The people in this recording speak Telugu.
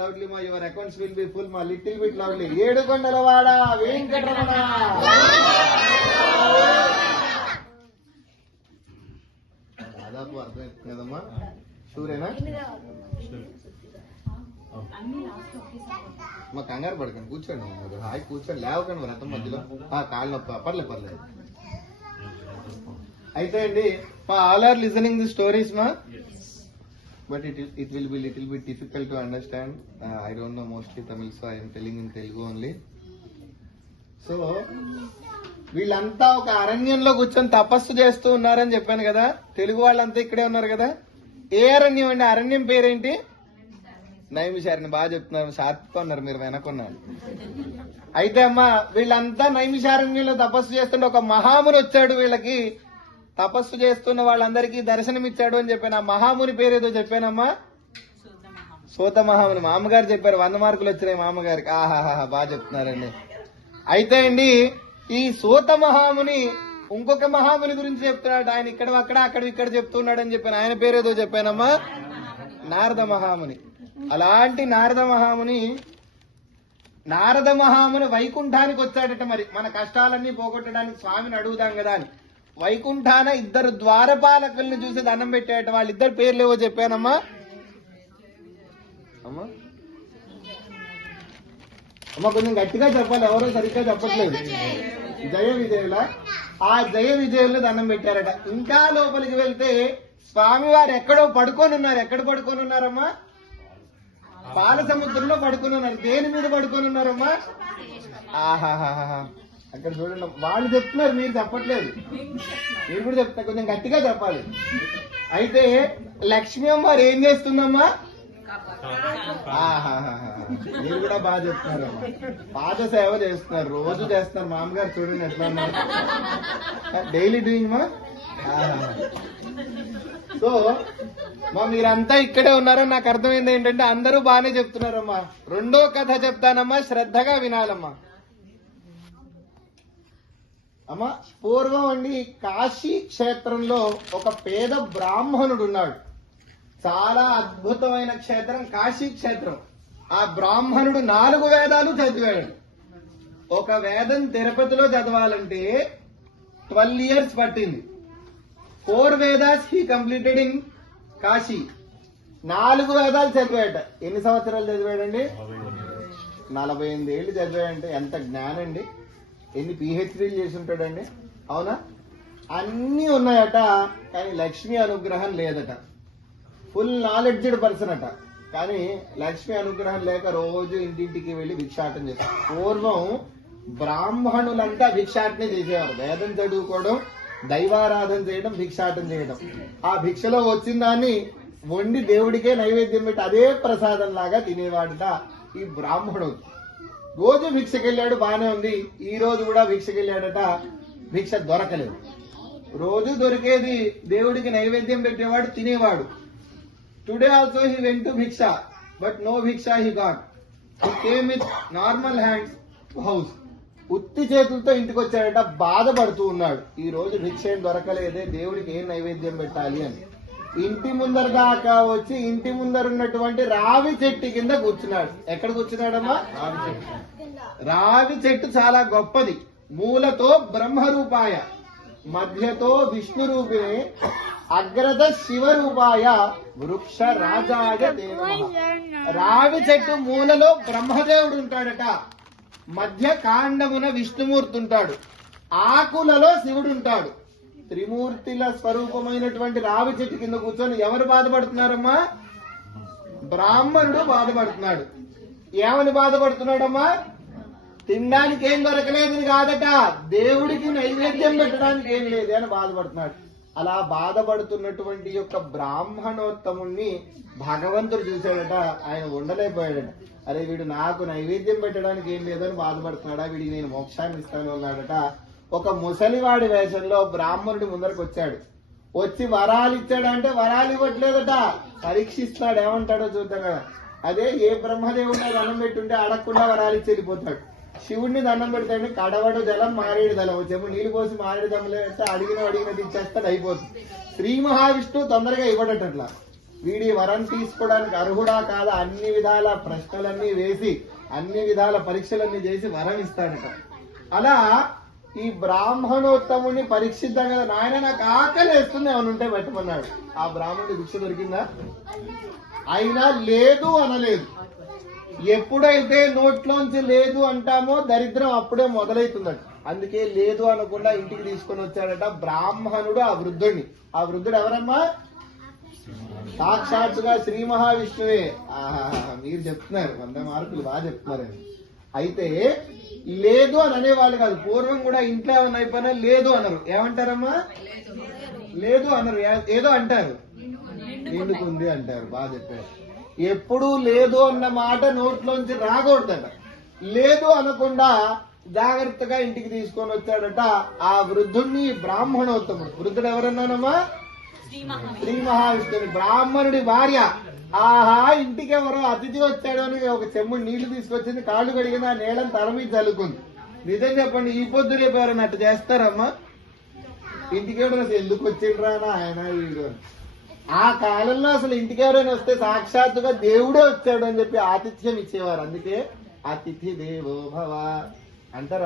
loudly, ma. Your accounts will be full, ma. Little bit loudly. Yedukondalavada Venkatarama. దాదాపు అర్థమైపోతుంది కదమ్మా. షూరేనా? మా కంగారు పడకండి, కూర్చోండి. హాయ్ కూర్చోండి, లేవకండి వ్రతం మధ్యలో. కాళ్ళు నొప్ప పర్లేదు. అయితే అండి, మా all are listening the stories మా. But it will be little bit difficult to understand. I don't know mostly Tamil, so I am telling in Telugu only. So వీళ్ళంతా ఒక అరణ్యంలో కూర్చొని తపస్సు చేస్తూ ఉన్నారని చెప్పాను కదా. తెలుగు వాళ్ళంతా ఇక్కడే ఉన్నారు కదా. ఏ అరణ్యం అండి? అరణ్యం పేరేంటి? నైమిషారణ్యం. బాగా చెప్తున్నారు, షార్ప్గా ఉన్నారు మీరు, వెనకున్నారు. అయితే అమ్మా, వీళ్ళంతా నైమిషారణ్యంలో తపస్సు చేస్తుంటే ఒక మహాముని వచ్చాడు. వీళ్ళకి తపస్సు చేస్తున్న వాళ్ళందరికీ దర్శనమిచ్చాడు అని చెప్పాను. ఆ మహాముని పేరేదో చెప్పానమ్మా, సూత మహాముని. మామగారు చెప్పారు, 100 మార్కులు వచ్చినాయి మామగారికి. ఆహాహా, బాగా చెప్తున్నారండి. అయితే అండి, ఈ సూత మహాముని ఇంకొక మహాముని గురించి చెప్తున్నాడు. ఆయన ఇక్కడ ఇక్కడ చెప్తున్నాడు అని చెప్పాను. ఆయన పేరేదో చెప్పానమ్మా, నారద మహాముని. అలాంటి నారద మహాముని వైకుంఠానికి వచ్చాడట. మరి మన కష్టాలన్నీ పోగొట్టడానికి స్వామిని అడుగుదాం కదా అని వైకుంఠాన 2 ద్వారపాలకుల్ని చూసి దండం పెట్టాట. వాళ్ళిద్దరు పేర్లు ఏవో చెప్పానమ్మా. అమ్మా కొంచెం గట్టిగా చెప్పాలి, ఎవరో సరిగ్గా చెప్పట్లేదు. జయ విజయుల. ఆ జయ విజయుల్ని దండం పెట్టారట. ఇంకా లోపలికి వెళ్తే స్వామివారు ఎక్కడో పడుకొని ఉన్నారు. ఎక్కడ పడుకొని ఉన్నారమ్మా? పాల సముద్రంలో పడుకొని ఉన్నారు. దేని మీద పడుకొని ఉన్నారమ్మా? ఆహాహా, అక్కడ చూడండి. వాళ్ళు చెప్తున్నారు, మీరు చెప్పట్లేదు. మీరు కూడా చెప్తారు, కొంచెం గట్టిగా చెప్పాలి. అయితే లక్ష్మీ అమ్మవారు ఏం చేస్తుందమ్మా? మీరు కూడా బాగా చెప్తున్నారమ్మా. పాద సేవ చేస్తున్నారు, రోజు చేస్తున్నారు. మామగారు చూడండి ఎట్లా ఉన్నారు, డైలీ డూయింగ్ మా. సో మీరంతా ఇక్కడే ఉన్నారని నాకు అర్థమైంది. ఏంటంటే అందరూ బాగానే చెప్తున్నారమ్మా. రెండో కథ చెప్తానమ్మా, శ్రద్ధగా వినాలమ్మా. అమ్మా, పూర్వం అండి కాశీ క్షేత్రంలో ఒక పేద బ్రాహ్మణుడు ఉన్నాడు. చాలా అద్భుతమైన క్షేత్రం కాశీ క్షేత్రం. ఆ బ్రాహ్మణుడు 4 వేదాలు చదివాడు. ఒక వేదం తిరుపతిలో చదవాలంటే 12 years పట్టింది. 4 Vedas he completed in Kashi. 4 వేదాలు చదివాట. ఎన్ని సంవత్సరాలు చదివాడండి? 48 ఏళ్ళు చదివాడంటే ఎంత జ్ఞానం అండి. ఎన్ని పిహెచ్డీలు చేసి ఉంటాడండి. అవునా? అన్నీ ఉన్నాయట, కానీ లక్ష్మీ అనుగ్రహం లేదట. ఫుల్ నాలెడ్జ్డ్ పర్సన్ అట, కానీ లక్ష్మీ అనుగ్రహం లేక రోజు ఇంటింటికి వెళ్లి భిక్షాటన చేస్తారు. పూర్వం బ్రాహ్మణులంతా భిక్షాటనే చేసేవారు. వేదం చదువుకోవడం, దైవారాధన చేయడం, భిక్షాటన చేయడం. ఆ భిక్షలో వచ్చిన దాన్ని వండి దేవుడికే నైవేద్యం పెట్టి అదే ప్రసాదం లాగా తినేవాడట ఈ బ్రాహ్మణుడు. రోజు భిక్షకెళ్ళాడు, బానే ఉంది. ఈ రోజు కూడా భిక్షకెళ్ళాడట, భిక్ష దొరకలేదు. రోజు దొరికేది దేవుడికి నైవేద్యం పెట్టేవాడు, తినేవాడు. Today also he went to భిక్ష, బట్ నో భిక్ష he got. He came with normal hands to house. ఉత్తి చేతులతో ఇంటికి వచ్చాడట, బాధపడుతూ ఉన్నాడు. ఈ రోజు భిక్ష ఏం దొరకలేదే, దేవుడికి ఏం నైవేద్యం పెట్టాలి అని. ఇంటి ముందర దాకా వచ్చి ఇంటి ముందర ఉన్నటువంటి రావి చెట్టు కింద కూర్చున్నాడు. ఎక్కడ కూర్చున్నాడమ్మా? రావి చెట్టు. రావి చెట్టు చాలా గొప్పది. మూలతో బ్రహ్మరూపాయ, మధ్యతో విష్ణు రూపిణి, అగ్రత శివరూపాయ, వృక్ష రాజాయ దేవ. రావి చెట్టు మూలలో బ్రహ్మదేవుడు ఉంటాడట, మధ్య కాండమున విష్ణుమూర్తి ఉంటాడు, ఆకులలో శివుడు ఉంటాడు. త్రిమూర్తిల స్వరూపమైనటువంటి రావి చెట్టు కింద కూర్చొని ఎవరు బాధపడుతున్నారమ్మా? బ్రాహ్మణుడు బాధపడుతున్నాడు. ఏమని బాధపడుతున్నాడమ్మా? తినడానికి ఏం దొరకలేదని కాదట, దేవుడికి నైవేద్యం పెట్టడానికి ఏం లేదే అని బాధపడుతున్నాడు. అలా బాధపడుతున్నటువంటి యొక్క బ్రాహ్మణోత్తముణ్ణి భగవంతుడు చూశాడట. ఆయన ఉండలేకపోయాడట. అరే వీడు నాకు నైవేద్యం పెట్టడానికి ఏం లేదని బాధపడుతున్నాడా, వీడికి నేను మోక్షాన్ని ఇస్తాను అన్నాడట. ఒక ముసలివాడి వేషంలో బ్రాహ్మణుడి ముందరకు వచ్చాడు. వచ్చి వరాలు ఇచ్చాడంటే వరాలు ఇవ్వట్లేదట, పరీక్షిస్తాడు. ఏమంటాడో చూద్దాం కదా. అదే ఏ బ్రహ్మదేవుడిని దండం పెట్టుంటే అడగకుండా వరాలు ఇచ్చి వెళ్ళిపోతాడు. శివుడిని దండం పెడతాడు, కడవడు జలం మారేడు దళం. వచ్చేమో నీళ్లు పోసి మారేడు దళం అంటే అడిగినది ఇచ్చేస్తాడు, అయిపోతుంది. శ్రీ మహావిష్ణువు తొందరగా ఇవ్వడట. అట్లా వీడి వరం తీసుకోవడానికి అర్హుడా కాదా అన్ని విధాల ప్రశ్నలన్నీ వేసి అన్ని విధాల పరీక్షలన్నీ చేసి వరం ఇస్తాడట. అలా ఈ బ్రాహ్మణోత్తముని పరీక్షిద్దాం కదా, నాయన నాకు ఆకలి వేస్తుంది ఏమైనా ఉంటే పెట్టమన్నాడు. ఆ బ్రాహ్మణుడి భిక్ష దొరికిందా? అయినా లేదు అనలేదు. ఎప్పుడైతే నోట్లోంచి లేదు అంటామో దరిద్రం అప్పుడే మొదలవుతుందట. అందుకే లేదు అనకుండా ఇంటికి తీసుకొని వచ్చాడట బ్రాహ్మణుడు ఆ వృద్ధుడిని. ఆ వృద్ధుడు ఎవరమ్మా? సాక్షాత్తుగా శ్రీ మహావిష్ణువే. మీరు చెప్తున్నారు 100 మార్కులు బాగా చెప్తున్నారు. అయితే లేదు అని అనేవాళ్ళు కాదు. పూర్వం కూడా ఇంట్లో ఏమన్నా అయిపోయినా లేదు అనరు. ఏమంటారమ్మా? లేదు అనరు, ఏదో అంటారు, నిండుకుంది అంటారు. బాగా చెప్పారు. ఎప్పుడూ లేదు అన్న మాట నోట్లోంచి రాకూడదట. లేదు అనకుండా జాగ్రత్తగా ఇంటికి తీసుకొని వచ్చాడట ఆ వృద్ధుణ్ణి బ్రాహ్మణోత్తముడు. వృద్ధుడు ఎవరన్నానమ్మా? శ్రీ మహావిష్ణుని బ్రాహ్మణుడి భార్య. ఆహా, ఇంటికి ఎవరో అతిథి వచ్చాడు అని ఒక చెమ్ముడు నీళ్లు తీసుకొచ్చింది, కాళ్ళు కడిగిన ఆ నీళ్ళని తల మీద చల్లుకుంది. నిజం చెప్పండి, ఈ పొద్దు రేపు ఎవరైనా అట్టు చేస్తారమ్మా? ఇంటికి ఎవరైనా అసలు ఎందుకు వచ్చిండ్రా ఆయన వీడు. ఆ కాలంలో అసలు ఇంటికి ఎవరైనా వస్తే సాక్షాత్తుగా దేవుడే వచ్చాడు అని చెప్పి ఆతిథ్యం ఇచ్చేవారు. అందుకే అతిథి దేవో భవ అంటారు.